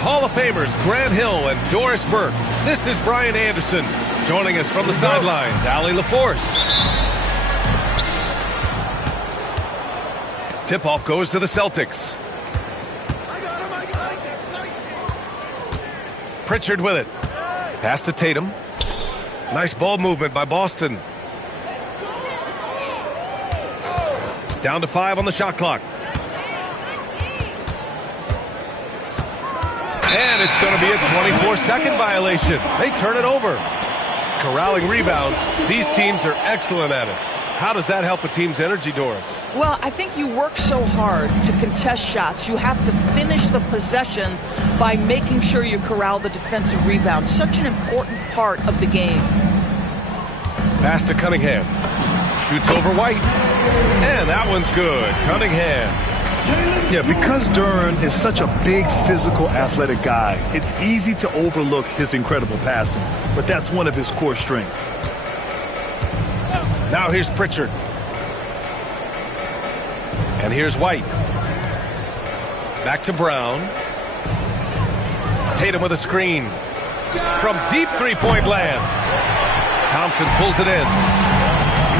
with Hall of Famers Grant Hill and Doris Burke. This is Brian Anderson. Joining us from the sidelines, Allie LaForce. Tip-off goes to the Celtics. Pritchard with it. Pass to Tatum. Nice ball movement by Boston. Down to 5 on the shot clock. And it's going to be a 24-second violation. They turn it over. Corralling rebounds. These teams are excellent at it. How does that help a team's energy, Doris? Well, I think you work so hard to contest shots. You have to finish the possession by making sure you corral the defensive rebound. Such an important part of the game. Pass to Cunningham. Shoots over White. And that one's good. Cunningham. Yeah, because Duren is such a big, physical, athletic guy, it's easy to overlook his incredible passing. But that's one of his core strengths. Now here's Pritchard. And here's White. Back to Brown. Tatum with a screen. From deep three-point land. Thompson pulls it in.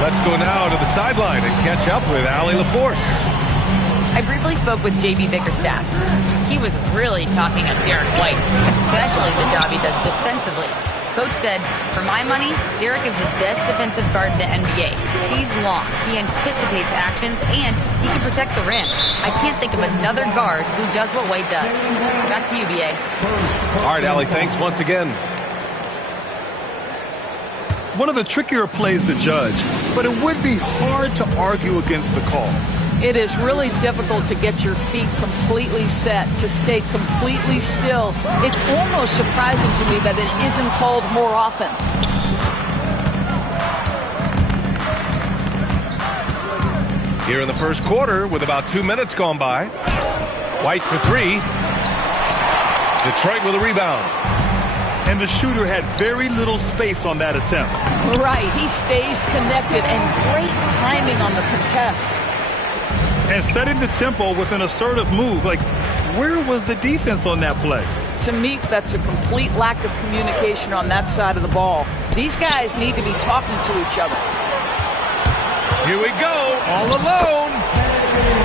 Let's go now to the sideline and catch up with Allie LaForce. I briefly spoke with J.B. Bickerstaff. He was really talking of Derek White, especially the job he does defensively. Coach said, for my money, Derek is the best defensive guard in the NBA. He's long, he anticipates actions, and he can protect the rim. I can't think of another guard who does what White does. Back to you, B.A. All right, Allie, thanks once again. One of the trickier plays to judge, but it would be hard to argue against the call. It is really difficult to get your feet completely set, to stay completely still. It's almost surprising to me that it isn't called more often. Here in the first quarter, with about 2 minutes gone by. White for 3. Detroit with a rebound. And the shooter had very little space on that attempt. Right, he stays connected, and great timing on the contest. And setting the tempo with an assertive move. Like, where was the defense on that play? To me, that's a complete lack of communication on that side of the ball. These guys need to be talking to each other. Here we go, all alone.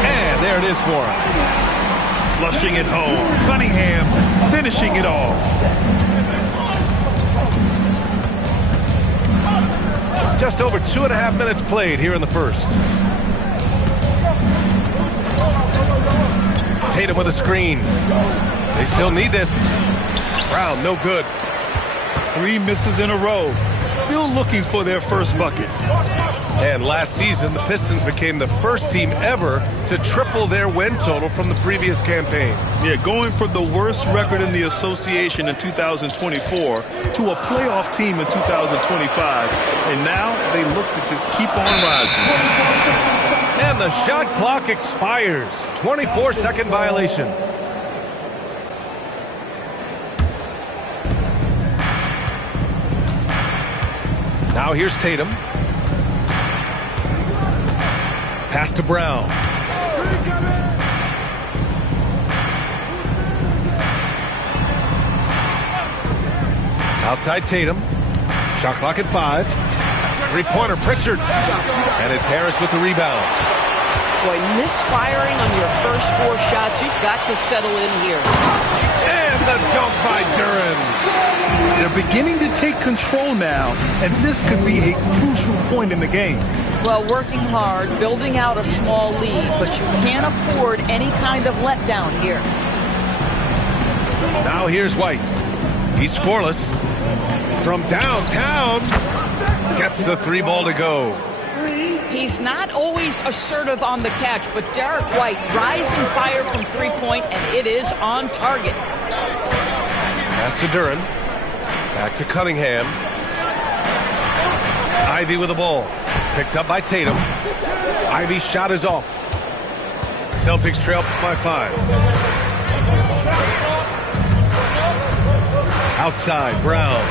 And there it is for him. Flushing it home. Cunningham finishing it off. Just over 2.5 minutes played here in the first. Tatum with a screen. They still need this. Brown, no good. 3 misses in a row. Still looking for their first bucket. And last season, the Pistons became the first team ever to triple their win total from the previous campaign. Yeah, going from the worst record in the association in 2024 to a playoff team in 2025. And now they look to just keep on rising. And the shot clock expires. 24-second violation. Now here's Tatum. Pass to Brown. Outside Tatum. Shot clock at 5. Three-pointer Pritchard. And it's Harris with the rebound. Boy, misfiring on your first 4 shots, you've got to settle in here. And the dunk by Duren. They're beginning to take control now, and this could be a crucial point in the game. Well, working hard, building out a small lead, but you can't afford any kind of letdown here. Now here's White. He's scoreless. From downtown, gets the 3 ball to go. He's not always assertive on the catch, but Derek White, rising fire from 3-point, and it is on target. Pass to Duren. Back to Cunningham. Ivy with the ball. Picked up by Tatum. Ivy's shot is off. Celtics trail by 5. Outside, Brown.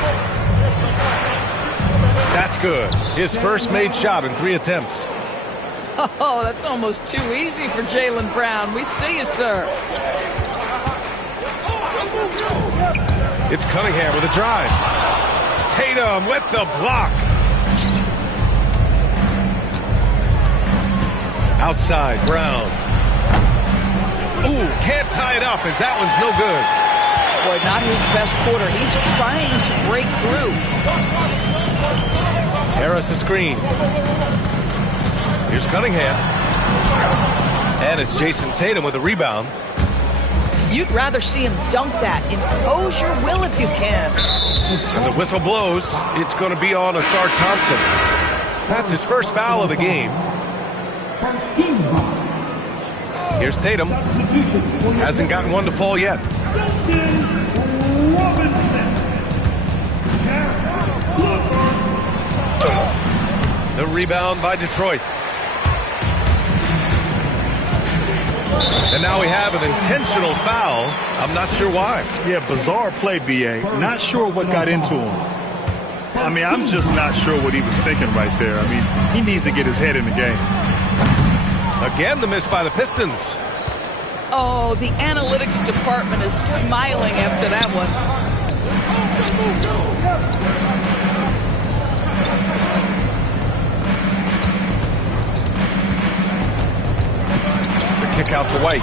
That's good. His first made shot in 3 attempts. Oh, that's almost too easy for Jaylen Brown. We see you, sir. It's Cunningham with a drive. Tatum with the block. Outside, Brown. Ooh, can't tie it up as that one's no good. Boy, not his best quarter. He's trying to break through. Harris a screen. Here's Cunningham. And it's Jason Tatum with a rebound. You'd rather see him dunk that. Impose your will if you can. And the whistle blows. It's going to be on Asar Thompson. That's his first foul of the game. Here's Tatum. Hasn't gotten one to fall yet. The rebound by Detroit. And now we have an intentional foul. I'm not sure why. Yeah, bizarre play, B.A. Not sure what got into him. I mean, I'm just not sure what he was thinking right there. I mean, he needs to get his head in the game. Again, the miss by the Pistons. Oh, the analytics department is smiling after that one. Kick out to White.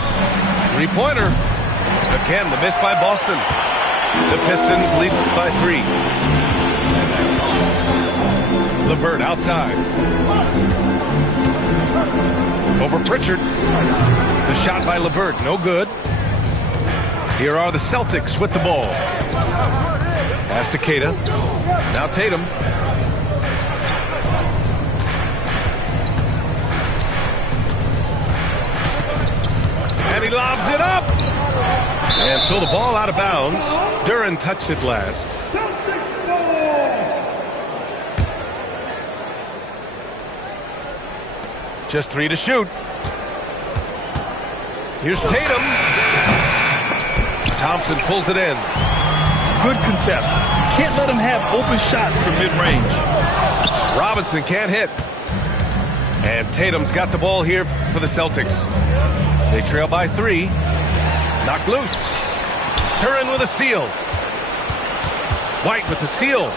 Three-pointer. Again, the miss by Boston. The Pistons lead by 3. LeVert outside. Over Pritchard. The shot by LeVert, no good. Here are the Celtics with the ball. Pass to Keita. Now Tatum. And he lobs it up. And so the ball out of bounds. Duren touched it last. Just 3 to shoot. Here's Tatum. Thompson pulls it in. Good contest. Can't let him have open shots from mid-range. Robinson can't hit. And Tatum's got the ball here for the Celtics. They trail by 3. Knocked loose. Duren with a steal. White with the steal.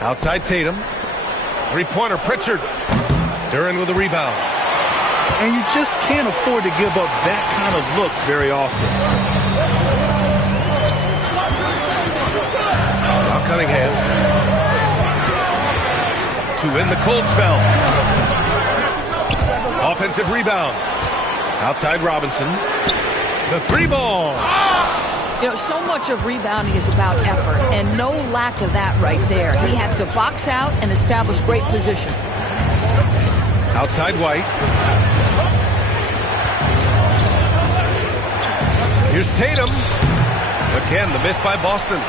Outside Tatum. Three-pointer Pritchard. Duren with a rebound. And you just can't afford to give up that kind of look very often. Now Cunningham. To win the cold spell. Offensive rebound. Outside Robinson. The 3-ball. You know, so much of rebounding is about effort, and no lack of that right there. He had to box out and establish great position. Outside White. Here's Tatum. Again, the miss by Boston.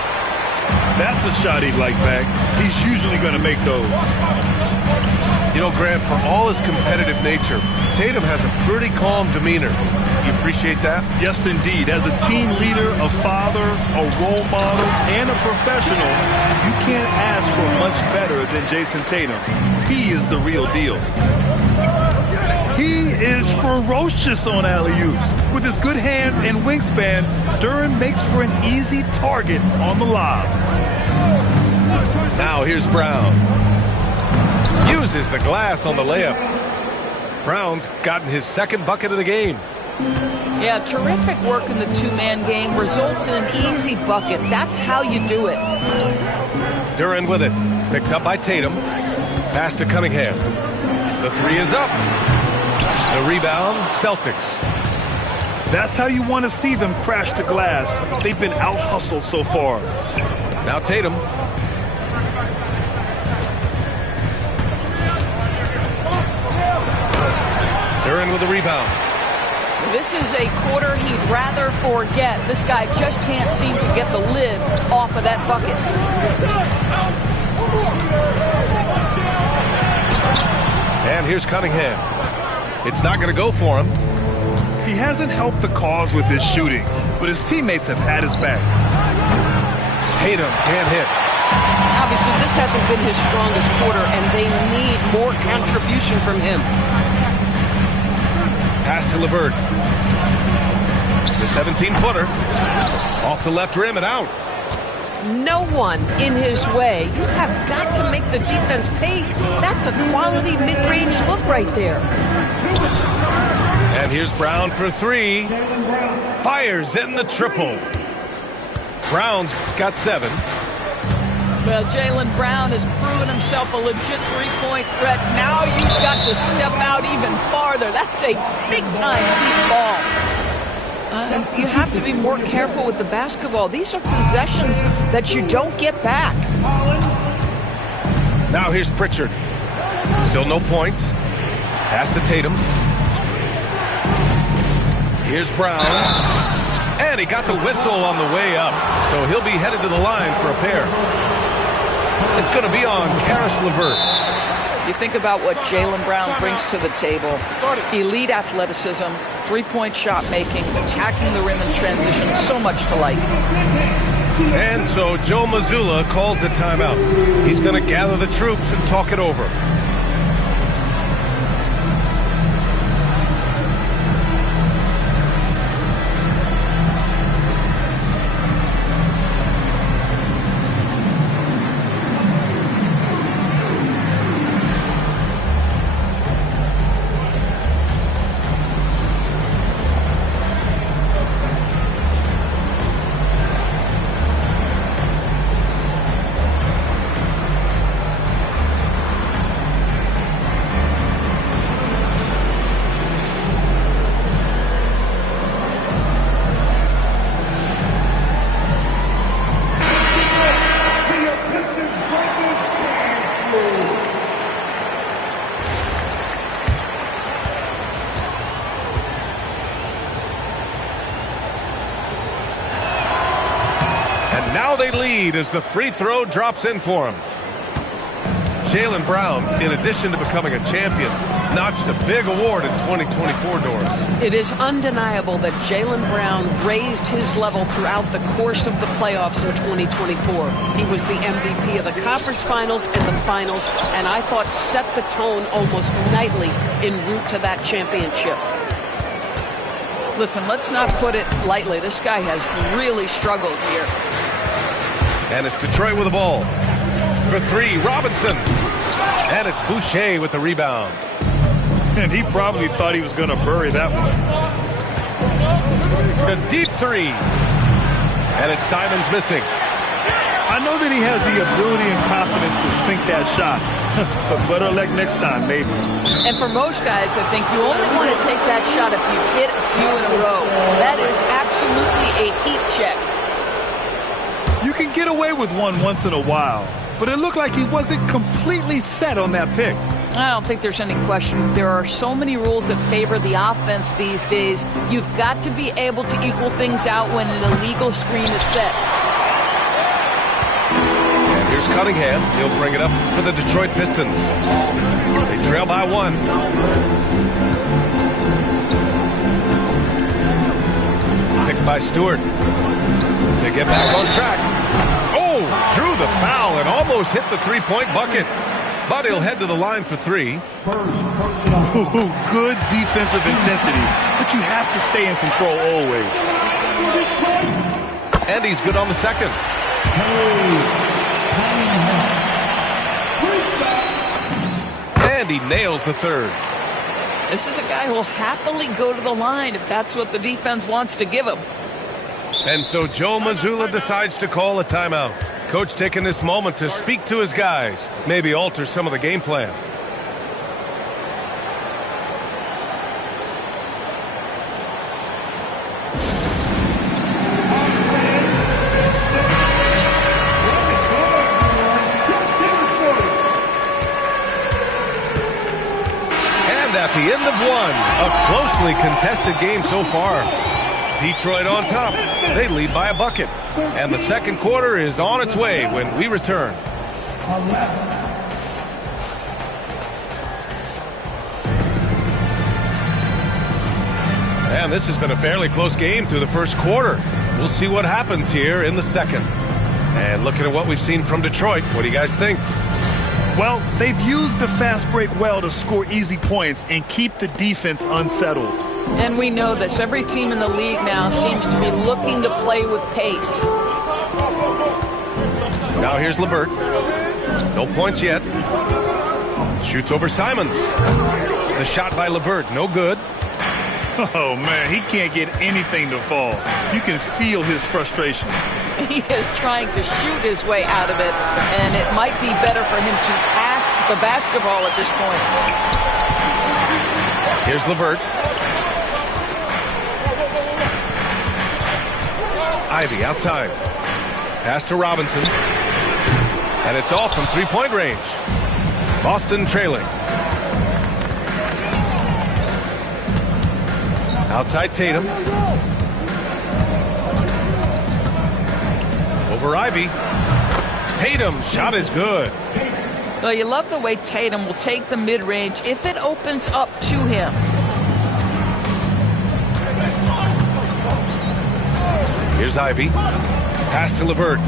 That's a shot he'd like back. He's usually going to make those. You know, Grant, for all his competitive nature, Tatum has a pretty calm demeanor. You appreciate that? Yes, indeed. As a team leader, a father, a role model, and a professional, you can't ask for much better than Jason Tatum. He is the real deal. He is ferocious on alley-oops. With his good hands and wingspan, Duren makes for an easy target on the lob. Now here's Brown. Uses the glass on the layup. Brown's gotten his second bucket of the game. Yeah, terrific work in the two-man game results in an easy bucket. That's how you do it. Duren with it. Picked up by Tatum. Pass to Cunningham. The 3 is up. The rebound, Celtics. That's how you want to see them crash the glass. They've been out-hustled so far. Now Tatum. Duren with the rebound. This is a quarter he'd rather forget. This guy just can't seem to get the lid off of that bucket. And here's Cunningham. It's not going to go for him. He hasn't helped the cause with his shooting, but his teammates have had his back. Tatum can't hit. Obviously, this hasn't been his strongest quarter, and they need more contribution from him. Pass to LeVert. The 17-footer. Off the left rim and out. No one in his way. You have got to make the defense pay. That's a quality mid-range look right there. And here's Brown for three. Fires in the triple. Brown's got 7. Well, Jaylen Brown has proven himself a legit three-point threat. Now you've got to step out even farther. That's a big-time deep ball. You have to be more careful with the basketball. These are possessions that you don't get back. Now here's Pritchard. Still no points. Pass to Tatum. Here's Brown. And he got the whistle on the way up. So he'll be headed to the line for a pair. It's going to be on Karis LeVert. You think about what Jaylen Brown brings to the table. Elite athleticism, three-point shot making, attacking the rim in transition, so much to like. And so Joe Mazzulla calls the timeout. He's going to gather the troops and talk it over. Now they lead as the free throw drops in for him. Jaylen Brown, in addition to becoming a champion, notched a big award in 2024 doors. It is undeniable that Jaylen Brown raised his level throughout the course of the playoffs in 2024. He was the MVP of the conference finals and the finals, and I thought set the tone almost nightly en route to that championship. Listen, let's not put it lightly. This guy has really struggled here. And it's Detroit with the ball. For three, Robinson. And it's Boucher with the rebound. And he probably thought he was going to bury that one. A deep three. And it's Simons missing. I know that he has the ability and confidence to sink that shot. But better luck next time, maybe. And for most guys, I think you only want to take that shot if you hit a few in a row. That is absolutely a heat check. You can get away with one once in a while, but it looked like he wasn't completely set on that pick. I don't think there's any question. There are so many rules that favor the offense these days. You've got to be able to equal things out when an illegal screen is set. And here's Cunningham. He'll bring it up for the Detroit Pistons. They trail by 1. Picked by Stewart. To get back on track. Oh, drew the foul and almost hit the three-point bucket. But he'll head to the line for 3. Good defensive intensity, but you have to stay in control always. And he's good on the second. And he nails the third. This is a guy who will happily go to the line if that's what the defense wants to give him. And so Joe Mazzulla decides to call a timeout. Coach taking this moment to speak to his guys, maybe alter some of the game plan. And at the end of one, a closely contested game so far. Detroit on top. They lead by a bucket. And the second quarter is on its way when we return. And this has been a fairly close game through the first quarter. We'll see what happens here in the second. And looking at what we've seen from Detroit, what do you guys think? Well, they've used the fast break well to score easy points and keep the defense unsettled. And we know this. Every team in the league now seems to be looking to play with pace. Now here's LeVert. No points yet. Shoots over Simons. The shot by LeVert, no good. Oh, man, he can't get anything to fall. You can feel his frustration. He is trying to shoot his way out of it, and it might be better for him to pass the basketball at this point. Here's LeVert. Ivy outside. Pass to Robinson. And it's off from three-point range. Boston trailing. Outside Tatum. Over Ivy. Tatum, shot is good. Well, you love the way Tatum will take the mid-range if it opens up to him. Here's Ivy. Pass to LeVert.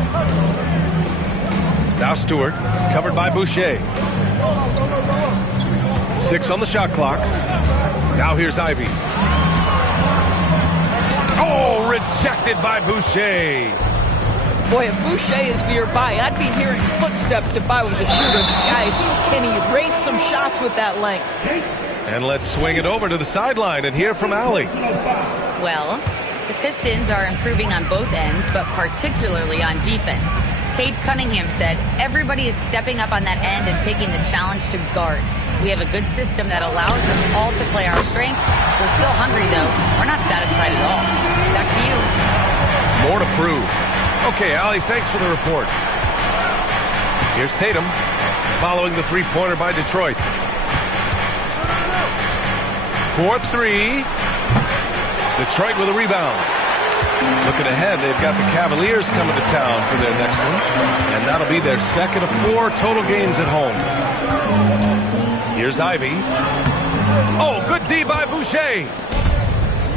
Now Stewart, covered by Boucher. 6 on the shot clock. Now here's Ivy. Oh, rejected by Boucher. Boy, if Boucher is nearby, I'd be hearing footsteps if I was a shooter. This guy can erase some shots with that length. And let's swing it over to the sideline and hear from Allie. Well, the Pistons are improving on both ends, but particularly on defense. Cade Cunningham said, everybody is stepping up on that end and taking the challenge to guard. We have a good system that allows us all to play our strengths. We're still hungry, though. We're not satisfied at all. Back to you. More to prove. Okay, Allie, thanks for the report. Here's Tatum, following the three-pointer by Detroit. 4-3. Detroit with a rebound. Looking ahead, they've got the Cavaliers coming to town for their next one, and that'll be their second of 4 total games at home. Here's Ivy. Oh, good D by Boucher.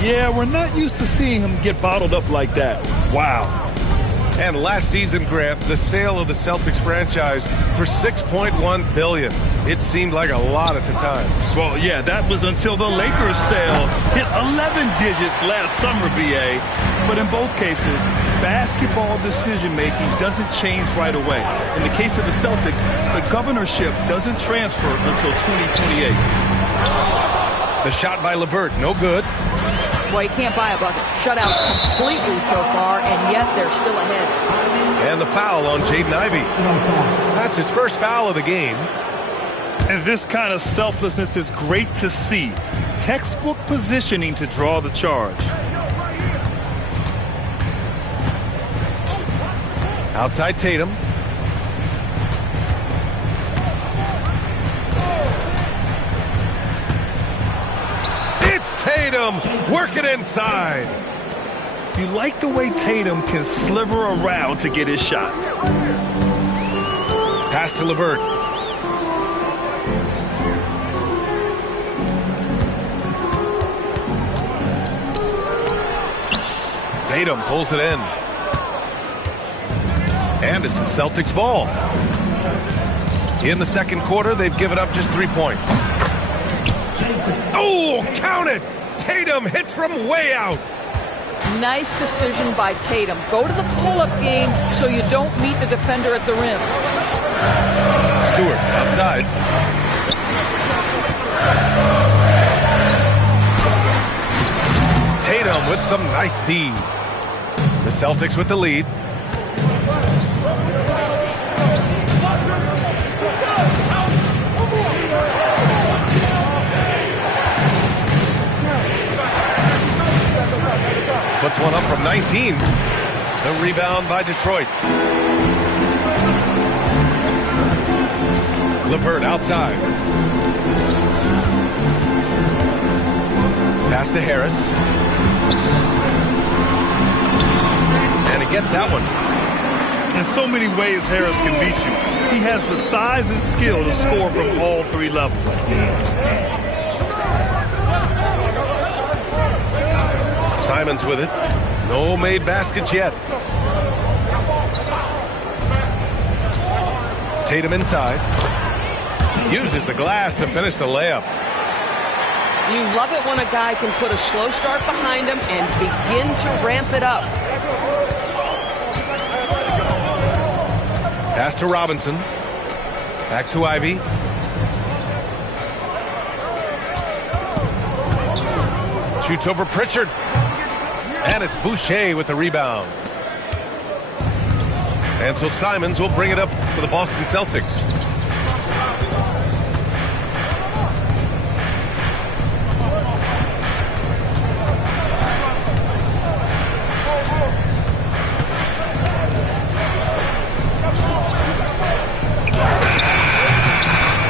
Yeah, we're not used to seeing him get bottled up like that. Wow. And last season, Grant, the sale of the Celtics franchise for $6.1 billion. It seemed like a lot at the time. Well, yeah, that was until the Lakers sale hit 11 digits last summer, BA. But in both cases, basketball decision-making doesn't change right away. In the case of the Celtics, the governorship doesn't transfer until 2028. The shot by LeVert, no good. Boy, you can't buy a bucket. Shut out completely so far, and yet they're still ahead. And the foul on Jaden Ivey. That's his first foul of the game. And this kind of selflessness is great to see. Textbook positioning to draw the charge. Outside Tatum. It's Tatum working inside. You like the way Tatum can sliver around to get his shot. Pass to LeVert. Tatum pulls it in. And it's the Celtics ball. In the second quarter, they've given up just 3 points. Oh, count it! Tatum hits from way out. Nice decision by Tatum. Go to the pull-up game so you don't meet the defender at the rim. Stewart outside. Tatum with some nice D. The Celtics with the lead. Puts one up from 19. The rebound by Detroit. LeVert outside. Pass to Harris. And he gets that one. In so many ways, Harris can beat you. He has the size and skill to score from all 3 levels. Simons with it. No made baskets yet. Tatum inside. Uses the glass to finish the layup. You love it when a guy can put a slow start behind him and begin to ramp it up. Pass to Robinson. Back to Ivy. Shoots over Pritchard. And it's Boucher with the rebound. And so Simons will bring it up for the Boston Celtics.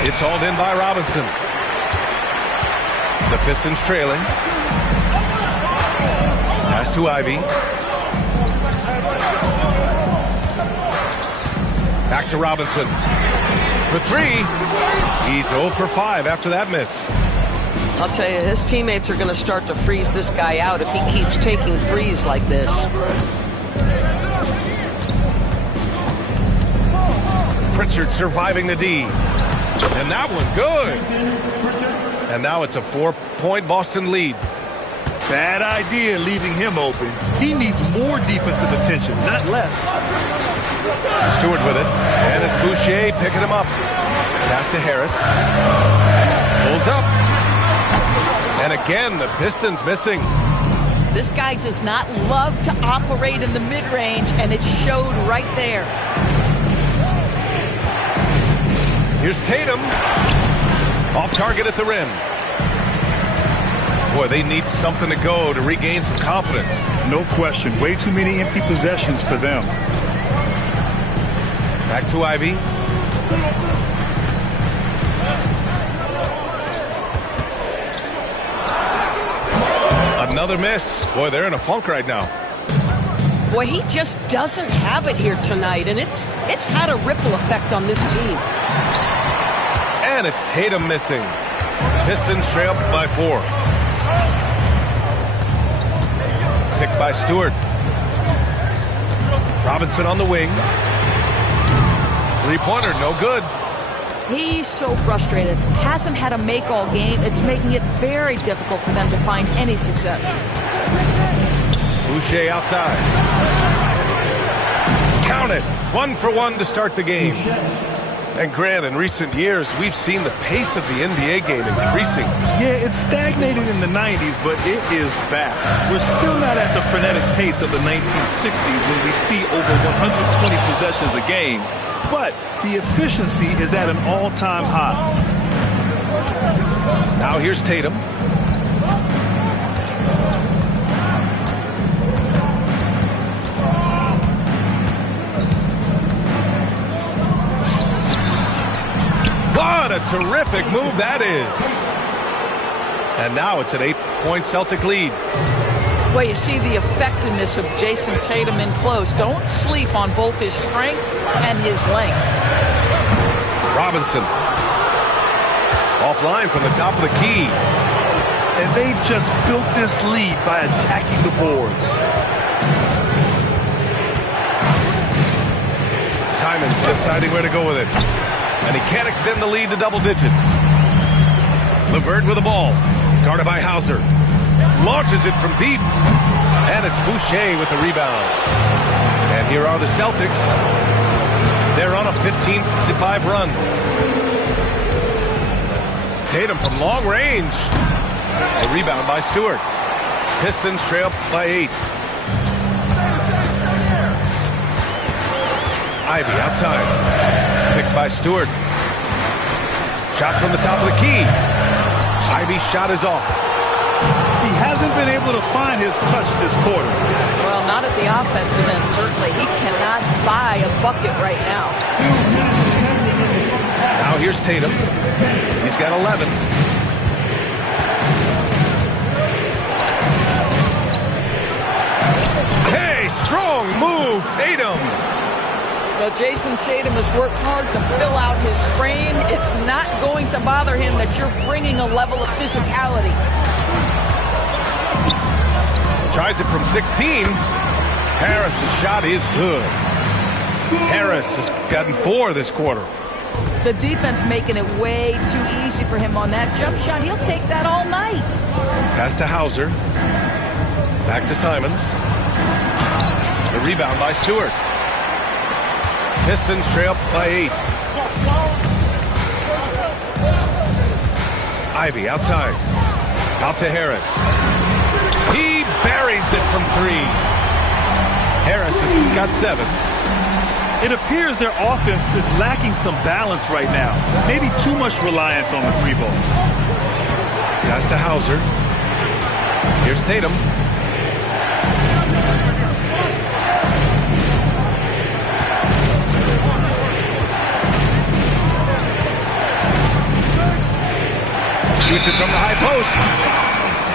It's hauled in by Robinson. The Pistons trailing. Pass to Ivy. Back to Robinson. For three. He's 0 for 5 after that miss. I'll tell you, his teammates are going to start to freeze this guy out if he keeps taking threes like this. Pritchard surviving the D. And that one good. And now it's a 4-point Boston lead. Bad idea leaving him open. He needs more defensive attention, not less. Stewart with it. And it's Boucher picking him up. Pass to Harris. Pulls up. And again, the Pistons missing. This guy does not love to operate in the mid-range, and it showed right there. Here's Tatum. Off target at the rim. Boy, they need something to go to regain some confidence. No question. Way too many empty possessions for them. Back to Ivy. Another miss. Boy, they're in a funk right now. Boy, he just doesn't have it here tonight, and it's had a ripple effect on this team. And it's Tatum missing. Pistons trail by 4. Picked by Stewart. Robinson on the wing. Three-pointer, no good. He's so frustrated. Hasn't had a make all game. It's making it very difficult for them to find any success. Boucher outside. Count it. 1 for 1 to start the game. And Grant, in recent years, we've seen the pace of the NBA game increasing. Yeah, it stagnated in the 90s, but it is back. We're still not at the frenetic pace of the 1960s when we'd see over 120 possessions a game. But the efficiency is at an all-time high. Now here's Tatum. What a terrific move that is. And now it's an 8-point Celtic lead. Well, you see the effectiveness of Jason Tatum in close. Don't sleep on both his strength and his length. Robinson. Offline from the top of the key. And they've just built this lead by attacking the boards. Simons deciding where to go with it. And he can't extend the lead to double digits. LeVert with the ball. Guarded by Hauser. Launches it from deep. And it's Boucher with the rebound. And here are the Celtics. They're on a 15-5 run. Tatum from long range. A rebound by Stewart. Pistons trail by 8. Ivy outside. Picked by Stewart. Shot from the top of the key. Ivy's shot is off. He hasn't been able to find his touch this quarter. Well, not at the offensive end, certainly. He cannot buy a bucket right now. Now here's Tatum. He's got 11. Hey, strong move, Tatum. Well, Jason Tatum has worked hard to fill out his frame. It's not going to bother him that you're bringing a level of physicality. Tries it from 16. Harris's shot is good. Harris has gotten 4 this quarter. The defense making it way too easy for him on that jump shot. He'll take that all night. Pass to Hauser. Back to Simons. The rebound by Stewart. Pistons trail by 8. Ivy outside. Out to Harris. He buries it from 3. Harris has got 7. It appears their offense is lacking some balance right now. Maybe too much reliance on the 3-ball. Pass to Hauser. Here's Tatum. Shoots it from the high post.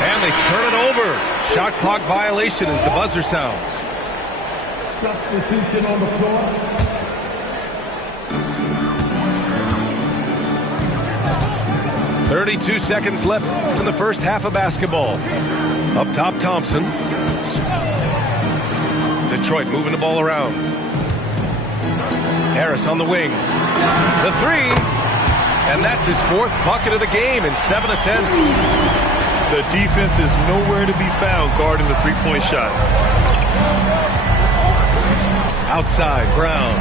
And they turn it over. Shot clock violation as the buzzer sounds. Substitution on the floor. .32 seconds left in the first half of basketball. Up top, Thompson. Detroit moving the ball around. Harris on the wing. The 3. And that's his 4th bucket of the game in 7 attempts. The defense is nowhere to be found guarding the three-point shot. Outside, Brown.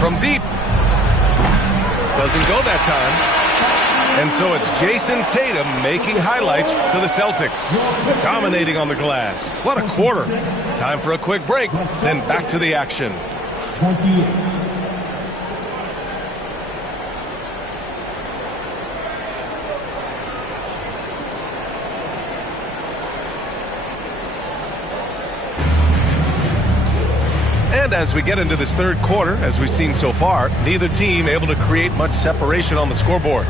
From deep. Doesn't go that time. And so it's Jason Tatum making highlights for the Celtics. Dominating on the glass. What a quarter. Time for a quick break, then back to the action. 28. And as we get into this third quarter, as we've seen so far, neither team able to create much separation on the scoreboard.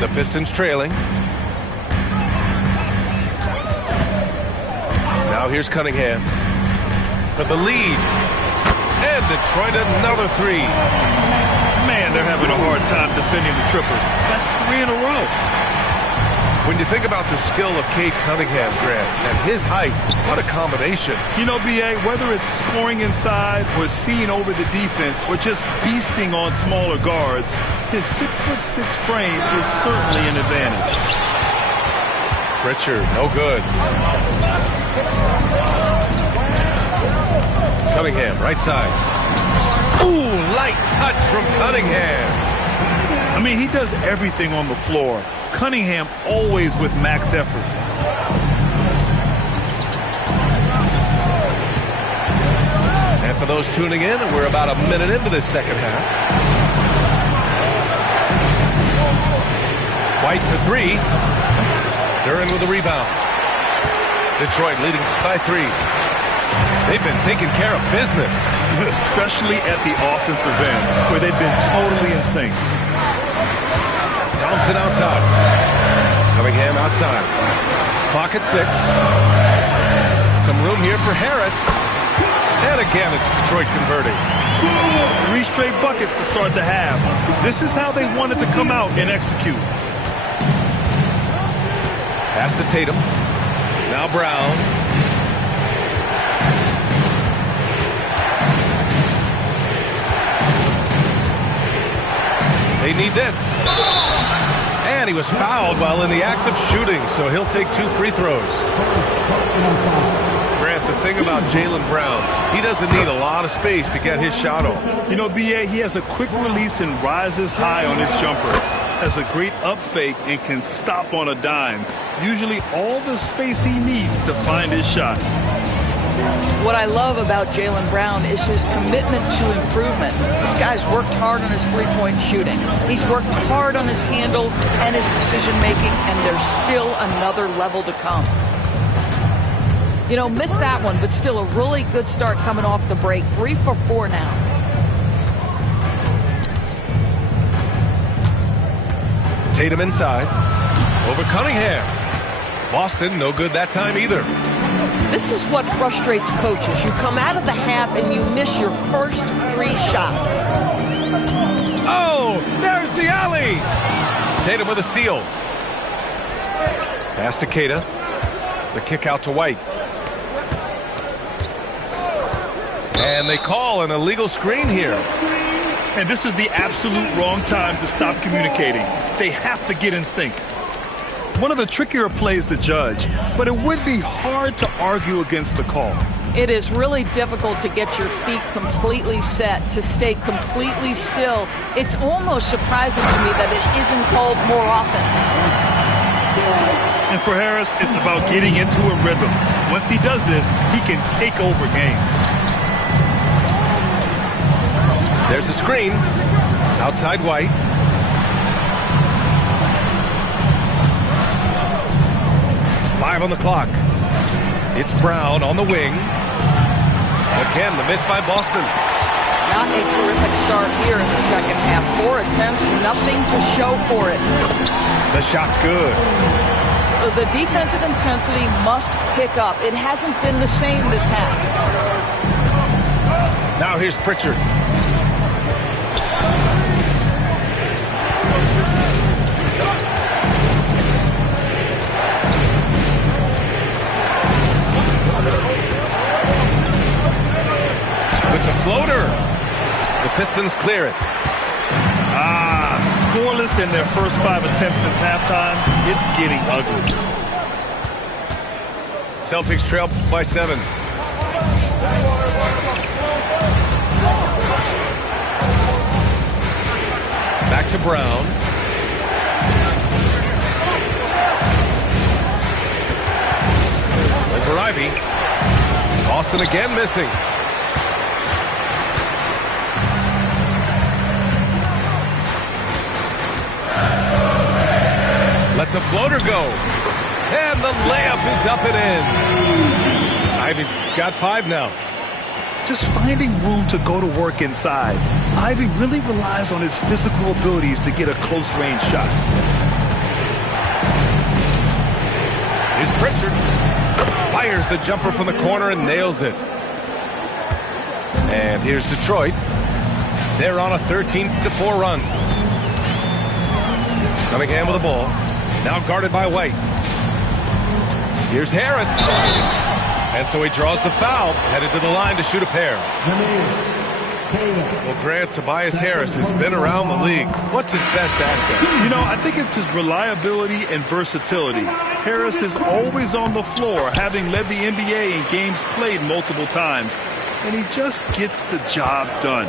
The Pistons trailing. Now here's Cunningham for the lead. And Detroit another 3. Man, they're having a hard time defending the triple. That's 3 in a row. When you think about the skill of Cade Cunningham, Grant, and his height, what a combination. You know, B.A., whether it's scoring inside or seeing over the defense or just feasting on smaller guards, his 6'6" frame is certainly an advantage. Pritchard, no good. Cunningham, right side. Ooh, light touch from Cunningham. I mean, he does everything on the floor. Cunningham always with max effort. And for those tuning in, we're about a minute into this second half. White for 3. Duran with the rebound. Detroit leading by 3. They've been taking care of business. Especially at the offensive end, where they've been totally in sync. Thompson outside. Cunningham outside. Clock at 6. Some room here for Harris. And again, it's Detroit converting. 3 straight buckets to start the half. This is how they wanted to come out and execute. Pass to Tatum. Now Brown. They need this. And he was fouled while in the act of shooting, so he'll take 2 free throws. Grant, the thing about Jaylen Brown, he doesn't need a lot of space to get his shot off. You know, B.A., he has a quick release and rises high on his jumper. Has a great up fake and can stop on a dime. Usually all the space he needs to find his shot. What I love about Jaylen Brown is his commitment to improvement. This guy's worked hard on his three-point shooting. He's worked hard on his handle and his decision-making, and there's still another level to come. You know, missed that one, but still a really good start coming off the break. 3 for 4 now. Tatum inside. Over Cunningham. Boston, no good that time either. This is what frustrates coaches. You come out of the half and you miss your first 3 shots. Tatum with a steal. Pass to Keita. The kick out to White. And they call an illegal screen here. And this is the absolute wrong time to stop communicating. They have to get in sync. One of the trickier plays to judge, but it would be hard to argue against the call. It is really difficult to get your feet completely set, to stay completely still. It's almost surprising to me that it isn't called more often. And for Harris, it's about getting into a rhythm. Once he does this, he can take over games. There's a screen. Outside White. Five on the clock. It's Brown on the wing. Again, the miss by Boston. Not a terrific start here in the second half. 4 attempts, nothing to show for it. The shot's good. The defensive intensity must pick up. It hasn't been the same this half. Now here's Pritchard. With the floater. The Pistons clear it. Scoreless in their first 5 attempts since halftime. It's getting ugly. Celtics trail by 7. Back to Brown. Over Ivy. Boston again missing. Lets a floater go. And the layup is up and in. Ivy's got 5 now. Just finding room to go to work inside. Ivy really relies on his physical abilities to get a close-range shot. Here's Pritchard. Fires the jumper from the corner and nails it. And here's Detroit. They're on a 13-4 run. Cunningham with the ball. Now guarded by White. Here's Harris. And so he draws the foul, headed to the line to shoot a pair. Well, Grant, Tobias Harris has been around the league. What's his best asset? You know, I think it's his reliability and versatility. Harris is always on the floor, having led the NBA in games played multiple times. And he just gets the job done.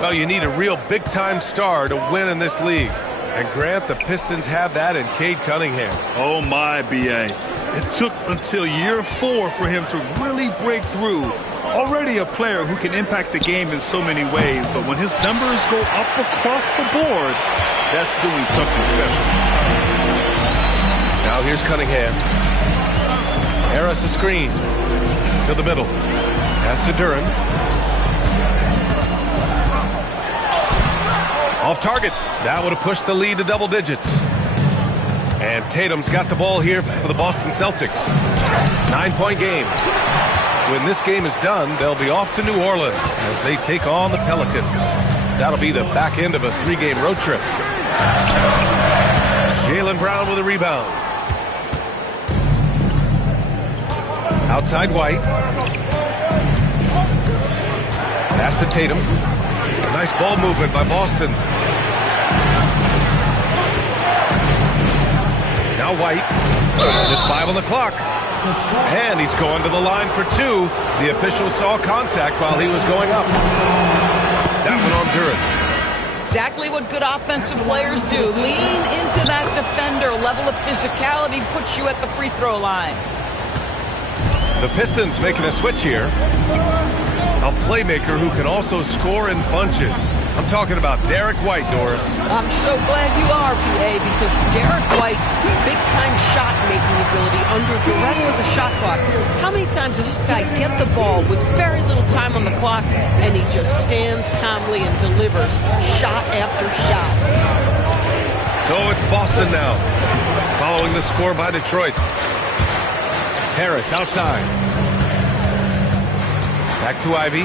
Well, you need a real big-time star to win in this league. And Grant, the Pistons have that in Cade Cunningham. Oh, my, B.A. It took until year 4 for him to really break through. Already a player who can impact the game in so many ways, but when his numbers go up across the board, that's doing something special. Now here's Cunningham. Harris a screen. To the middle. Pass to Duran. Off target. That would have pushed the lead to double digits. And Tatum's got the ball here for the Boston Celtics. 9-point game. When this game is done, they'll be off to New Orleans as they take on the Pelicans. That'll be the back end of a 3-game road trip. Jaylen Brown with a rebound. Outside White. Pass to Tatum. Nice ball movement by Boston. Now White. Just 5 on the clock. And he's going to the line for 2. The official saw contact while he was going up. That went on Duran. Exactly what good offensive players do. Lean into that defender. Level of physicality puts you at the free throw line. The Pistons making a switch here. A playmaker who can also score in bunches. I'm talking about Derek White, Doris. I'm so glad you are, PA, because Derek White's big-time shot-making ability under duress of the shot clock. How many times does this guy get the ball with very little time on the clock, and he just stands calmly and delivers shot after shot? So it's Boston now, following the score by Detroit. Harris outside. Back to Ivy.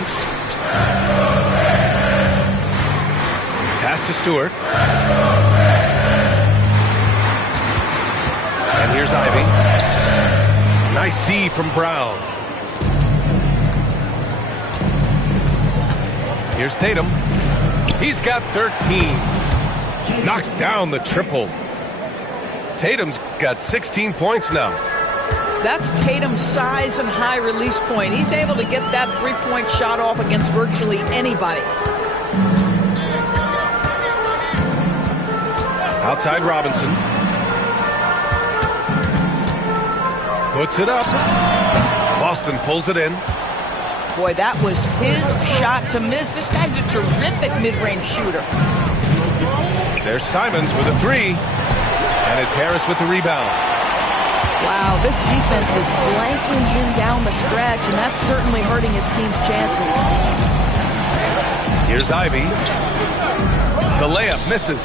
Pass to Stewart. And here's Ivy. Nice D from Brown. Here's Tatum. He's got 13. Knocks down the triple. Tatum's got 16 points now. That's Tatum's size and high release point. He's able to get that three-point shot off against virtually anybody. Outside Robinson. Puts it up. Boston pulls it in. Boy, that was his shot to miss. This guy's a terrific mid-range shooter. There's Simons with a three. And it's Harris with the rebound. Wow, this defense is blanking him down the stretch, and that's certainly hurting his team's chances. Here's Ivy. The layup misses.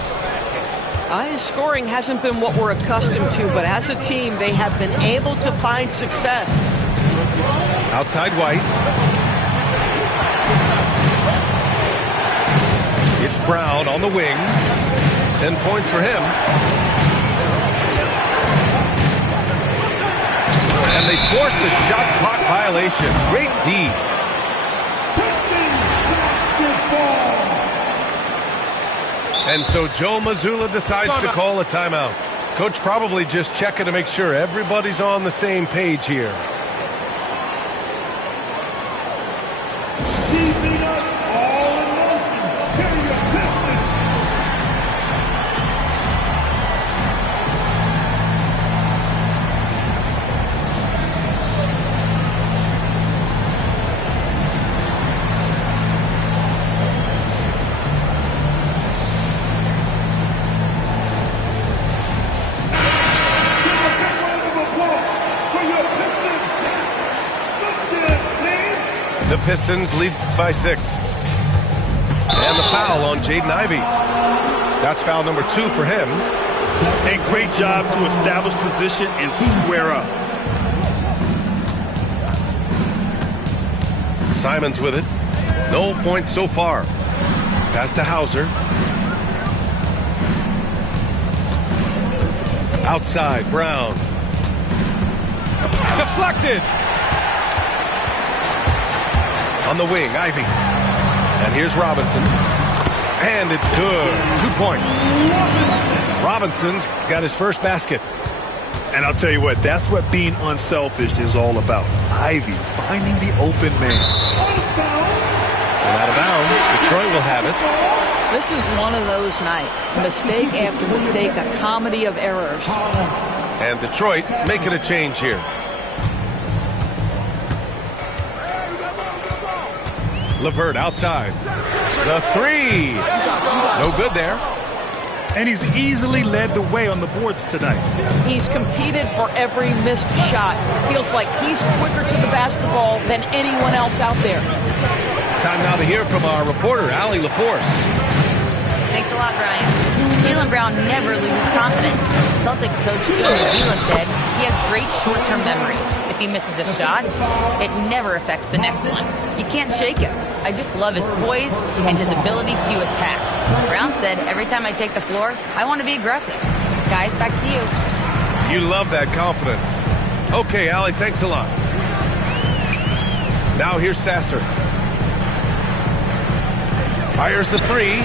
His scoring hasn't been what we're accustomed to, but as a team, they have been able to find success. Outside White. It's Brown on the wing. 10 points for him. And they forced the shot clock violation. Great D. And so Joe Mazzulla decides to call a timeout. Coach probably just checking to make sure everybody's on the same page here. The Pistons lead by 6. And the foul on Jaden Ivey. That's foul number 2 for him. A great job to establish position and square up. Simons with it. No points so far. Pass to Hauser. Outside, Brown. Deflected! On the wing, Ivy. And here's Robinson. And it's good. 2 points. Robinson's got his first basket. And I'll tell you what, that's what being unselfish is all about. Ivy finding the open man. And out of bounds, Detroit will have it. This is one of those nights. Mistake after mistake, a comedy of errors. And Detroit making a change here. LeVert outside. The three. No good there. And he's easily led the way on the boards tonight. He's competed for every missed shot. Feels like he's quicker to the basketball than anyone else out there. Time now to hear from our reporter, Allie LaForce. Thanks a lot, Brian. Jaylen Brown never loses confidence. Celtics coach Joe Mazzulla said he has great short-term memory. If he misses a shot, it never affects the next one. You can't shake him. I just love his poise and his ability to attack. Brown said, every time I take the floor, I want to be aggressive. Guys, back to you. You love that confidence. Okay, Allie, thanks a lot. Now here's Sasser. Fires the three.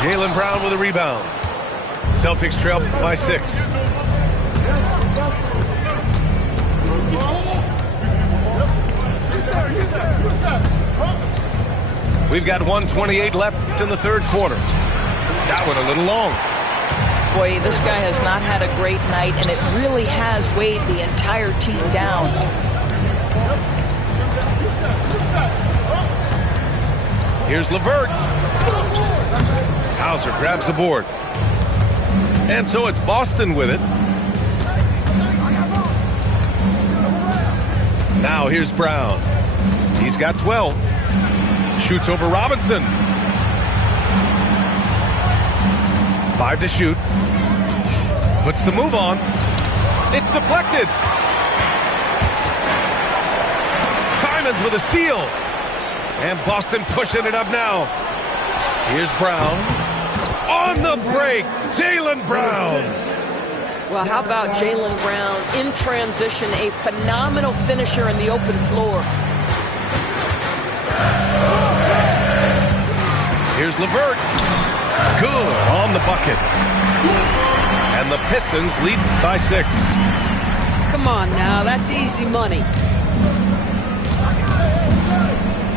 Jaylen Brown with a rebound. Celtics trail by 6. We've got 1:28 left in the third quarter. That one a little long. Boy, this guy has not had a great night, and it really has weighed the entire team down. Here's LeVert. Hauser grabs the board. And so it's Boston with it. Now here's Brown. He's got 12. Shoots over Robinson. 5 to shoot. Puts the move on. It's deflected. Simons with a steal. And Boston pushing it up now. Here's Brown. On the break, Jaylen Brown. Well, how about Jaylen Brown in transition, a phenomenal finisher in the open floor. Here's LeVert. Good on the bucket. And the Pistons lead by 6. Come on now, that's easy money.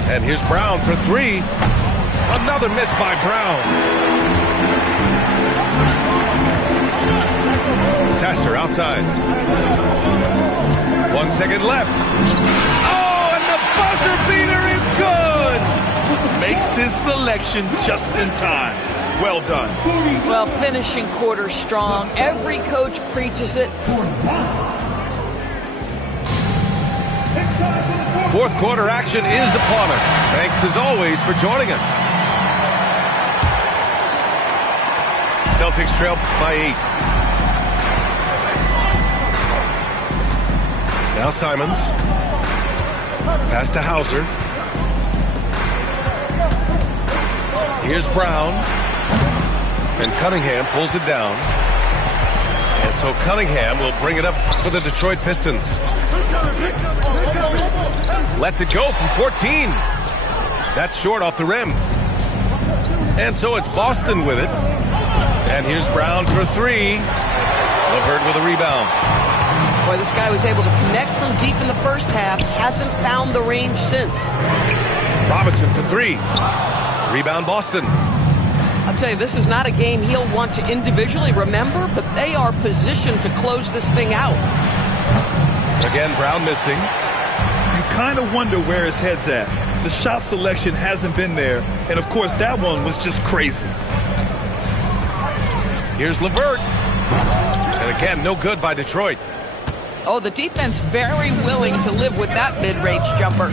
And here's Brown for 3. Another miss by Brown. Sasser outside. 1 second left. Oh, and the buzzer beater is good. Makes his selection just in time. Well done. Well, finishing quarter strong. Every coach preaches it. Fourth quarter action is upon us. Thanks as always for joining us. Celtics trail by 8. Now Simons. Pass to Hauser. Here's Brown. And Cunningham pulls it down. And so Cunningham will bring it up for the Detroit Pistons. Lets it go from 14. That's short off the rim. And so it's Boston with it. And here's Brown for 3. LeVert with a rebound. Boy, this guy was able to connect from deep in the first half. Hasn't found the range since. Robinson for 3. Rebound Boston. I'll tell you, this is not a game he'll want to individually remember, but they are positioned to close this thing out. Again, Brown missing. You kind of wonder where his head's at. The shot selection hasn't been there, and of course that one was just crazy. Here's LeVert. And again, no good by Detroit. Oh, the defense very willing to live with that mid-range jumper.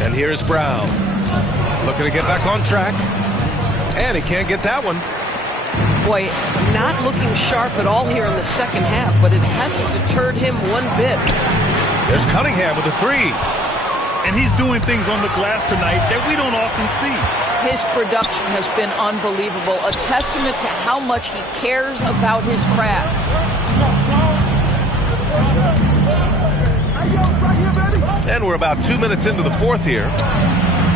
And here's Brown. Looking to get back on track. And he can't get that one. Boy, not looking sharp at all here in the second half, but it hasn't deterred him one bit. There's Cunningham with a 3. And he's doing things on the glass tonight that we don't often see. His production has been unbelievable, a testament to how much he cares about his craft. And we're about 2 minutes into the fourth here.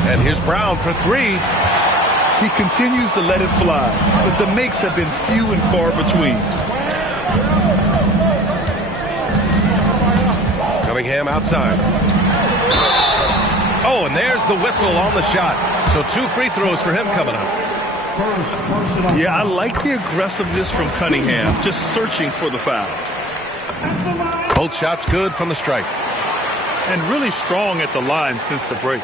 And here's Brown for 3. He continues to let it fly, but the makes have been few and far between. Cunningham outside. Oh, and there's the whistle on the shot. So 2 free throws for him coming up. Yeah, I like the aggressiveness from Cunningham, just searching for the foul. Both shots good from the stripe. And really strong at the line since the break.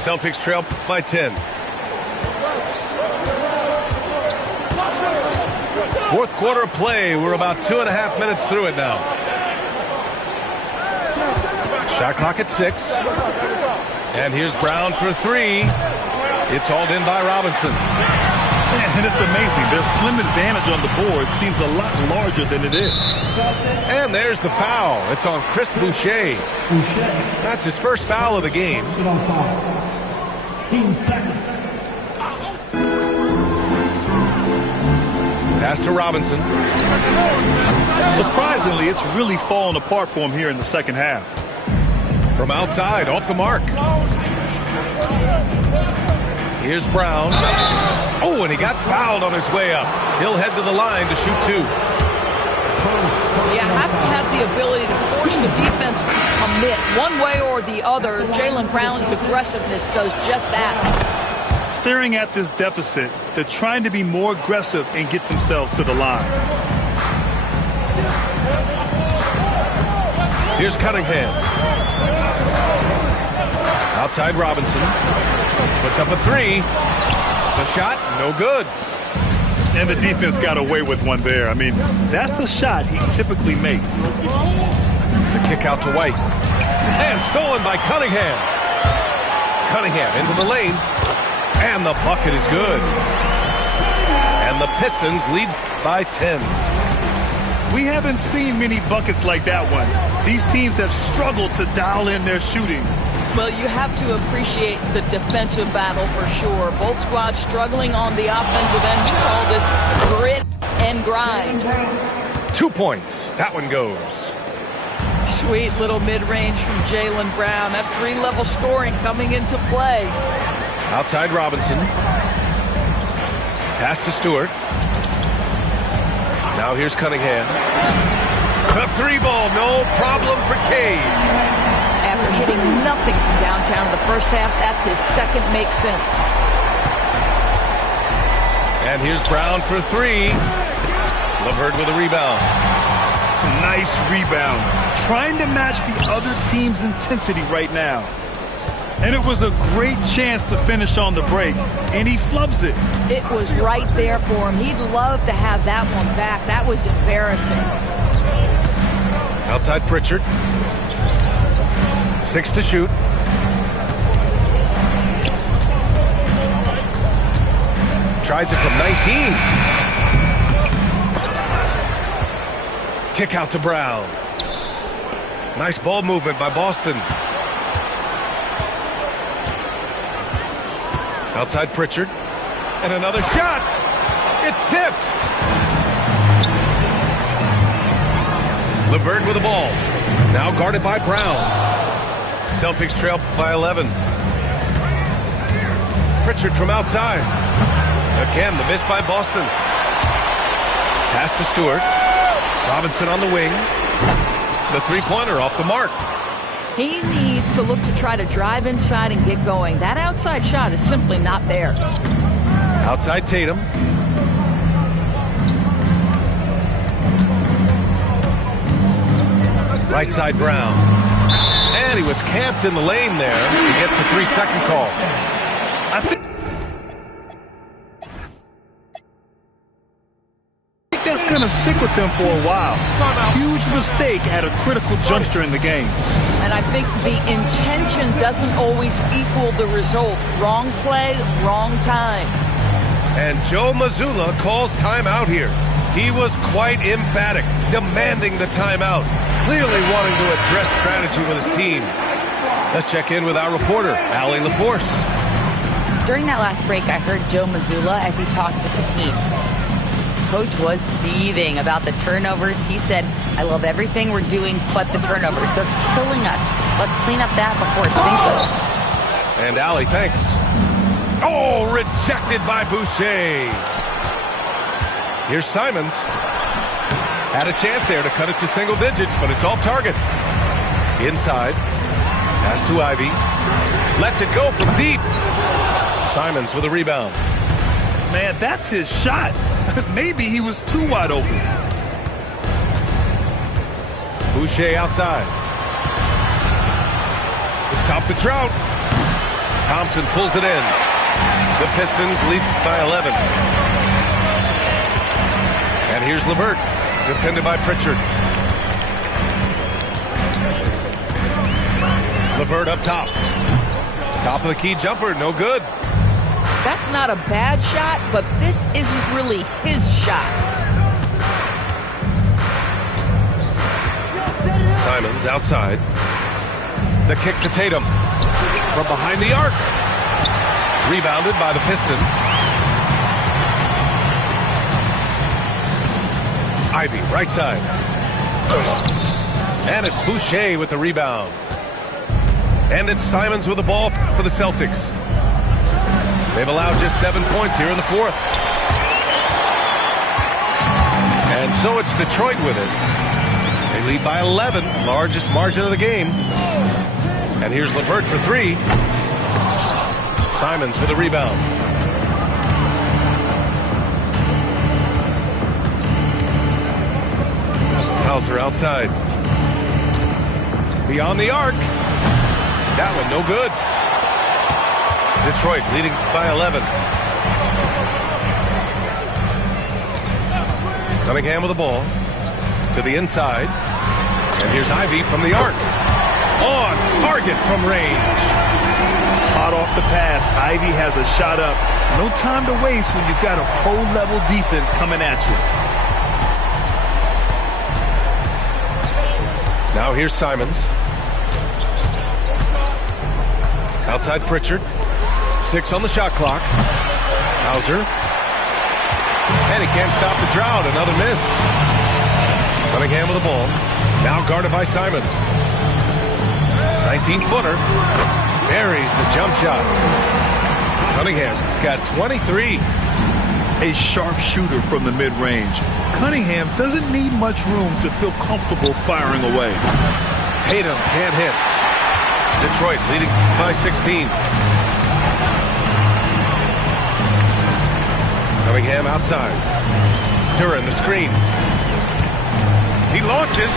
Celtics trail by 10. Fourth quarter play. We're about 2.5 minutes through it now. Shot clock at 6. And here's Brown for 3. It's hauled in by Robinson. And it's amazing. Their slim advantage on the board seems a lot larger than it is. And there's the foul. It's on Chris Boucher. That's his first foul of the game. Pass to Robinson. Surprisingly, it's really fallen apart for him here in the second half. From outside, off the mark. Here's Brown. Oh, and he got fouled on his way up. He'll head to the line to shoot 2. You have to have the ability to force the defense to commit one way or the other. Jaylen Brown's aggressiveness does just that. Staring at this deficit, they're trying to be more aggressive and get themselves to the line. Here's Cunningham. Outside Robinson. Puts up a 3. The shot, no good. And the defense got away with one there. I mean, that's a shot he typically makes. The kick out to White. And stolen by Cunningham. Cunningham into the lane. And the bucket is good. And the Pistons lead by 10. We haven't seen many buckets like that one. These teams have struggled to dial in their shooting. Well, you have to appreciate the defensive battle for sure. Both squads struggling on the offensive end. You call this grit and grind. 2 points. That one goes. Sweet little mid-range from Jaylen Brown. That 3-level scoring coming into play. Outside Robinson. Pass to Stewart. Now here's Cunningham. The 3-ball, no problem for Cade. After hitting nothing from downtown in the first half, that's his second makes sense. And here's Brown for 3. LeVert with a rebound. Nice rebound. Trying to match the other team's intensity right now. And it was a great chance to finish on the break, and he flubs it. It was right there for him. He'd love to have that one back. That was embarrassing. Outside Pritchard. 6 to shoot. Tries it from 19. Kick out to Brown. Nice ball movement by Boston. Outside Pritchard. And another shot. It's tipped. LeVert with the ball. Now guarded by Brown. Celtics trail by 11. Pritchard from outside. Again, the miss by Boston. Pass to Stewart. Robinson on the wing. The three-pointer off the mark. He needs to look to try to drive inside and get going. That outside shot is simply not there. Outside Tatum. Right side Brown. And he was camped in the lane there. He gets a 3-second call. I think that's going to stick with him for a while. Huge mistake at a critical juncture in the game. And I think the intention doesn't always equal the result. Wrong play, wrong time. And Joe Mazzulla calls timeout here. He was quite emphatic, demanding the timeout, clearly wanting to address strategy with his team. Let's check in with our reporter, Allie LaForce. During that last break, I heard Joe Mazzulla as he talked with the team. Coach was seething about the turnovers. He said, I love everything we're doing but the turnovers. They're killing us. Let's clean up that before it sinks us. And Allie, thanks. Oh, rejected by Boucher. Here's Simons. Had a chance there to cut it to single digits, but it's off target. Inside. Pass to Ivy. Lets it go from deep. Simons with a rebound. Man, that's his shot. Maybe he was too wide open. Boucher outside. To stop the drought. Thompson pulls it in. The Pistons lead by 11. And here's LeVert, defended by Pritchard. LeVert up top. Top of the key jumper, no good. That's not a bad shot, but this isn't really his shot. Simons outside. The kick to Tatum. From behind the arc. Rebounded by the Pistons. Ivy, right side. And it's Boucher with the rebound. And it's Simons with the ball for the Celtics. They've allowed just 7 points here in the fourth. And so it's Detroit with it. They lead by 11, largest margin of the game. And here's LeVert for 3. Simons with a rebound. Hauser outside. Beyond the arc. That one no good. Detroit leading by 11. Cunningham with the ball. To the inside. And here's Ivy from the arc. On target from range. Hot off the pass, Ivy has a shot up. No time to waste when you've got a pro-level defense coming at you. Now here's Simons. Outside Pritchard. 6 on the shot clock. Hauser. And he can't stop the drought. Another miss. Cunningham with the ball. Now guarded by Simons. 19-footer. Buries the jump shot. Cunningham's got 23. A sharp shooter from the mid-range. Cunningham doesn't need much room to feel comfortable firing away. Tatum can't hit. Detroit leading by 16. Cunningham outside. Duran the screen. He launches.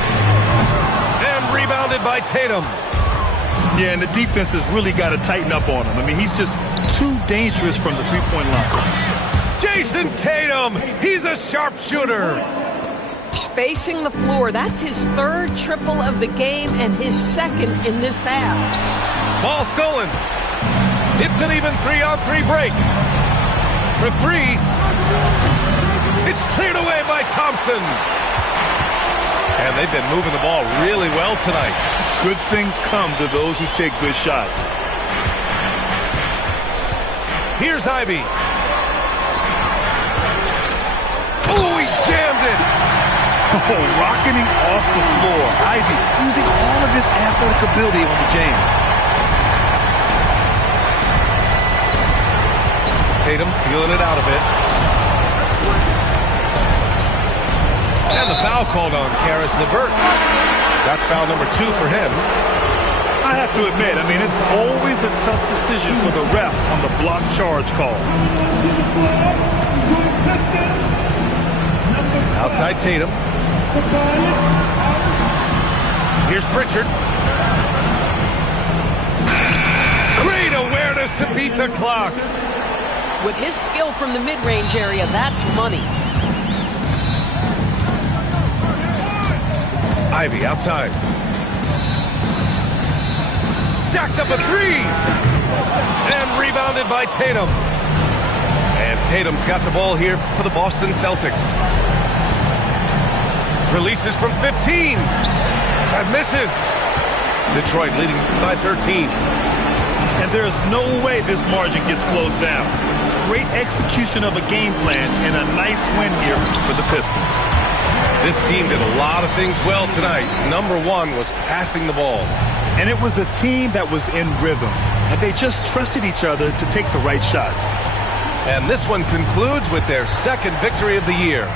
And rebounded by Tatum. Yeah, and the defense has really got to tighten up on him. I mean, he's just too dangerous from the three-point line. Jason Tatum, he's a sharpshooter. Spacing the floor. That's his third triple of the game and his second in this half. Ball stolen. It's an even 3-on-3 break. For 3. It's cleared away by Thompson. And they've been moving the ball really well tonight. Good things come to those who take good shots. Here's Ivy. Oh, he jammed it. Oh, rocketing off the floor. Ivy using all of his athletic ability on the jam. Tatum feeling it out a bit. And the foul called on Karis LeVert. That's foul number 2 for him. I have to admit, I mean, it's always a tough decision for the ref on the block charge call. Outside Tatum. Here's Pritchard. Great awareness to beat the clock. With his skill from the mid-range area, that's money. Ivy outside. Jacks up a 3. And rebounded by Tatum. And Tatum's got the ball here for the Boston Celtics. Releases from 15. That misses. Detroit leading by 13. And there's no way this margin gets closed down. Great execution of a game plan and a nice win here for the Pistons. This team did a lot of things well tonight. Number 1 was passing the ball. And it was a team that was in rhythm. And they just trusted each other to take the right shots. And this one concludes with their second victory of the year.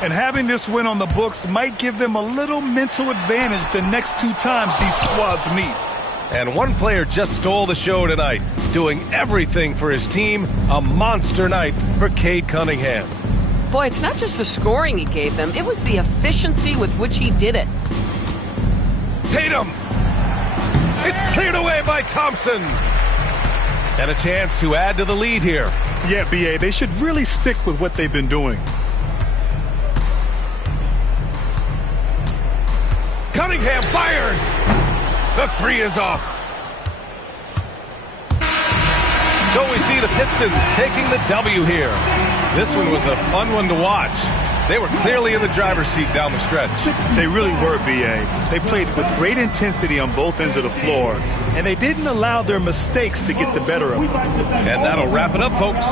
And having this win on the books might give them a little mental advantage the next 2 times these squads meet. And one player just stole the show tonight, doing everything for his team. A monster night for Cade Cunningham. Boy, it's not just the scoring he gave them. It was the efficiency with which he did it. Tatum! It's cleared away by Thompson. And a chance to add to the lead here. Yeah, B.A., they should really stick with what they've been doing. Cunningham fires! The 3 is off. So we see the Pistons taking the W here. This one was a fun one to watch. They were clearly in the driver's seat down the stretch. They really were, B.A. They played with great intensity on both ends of the floor, and they didn't allow their mistakes to get the better of them. And that'll wrap it up, folks.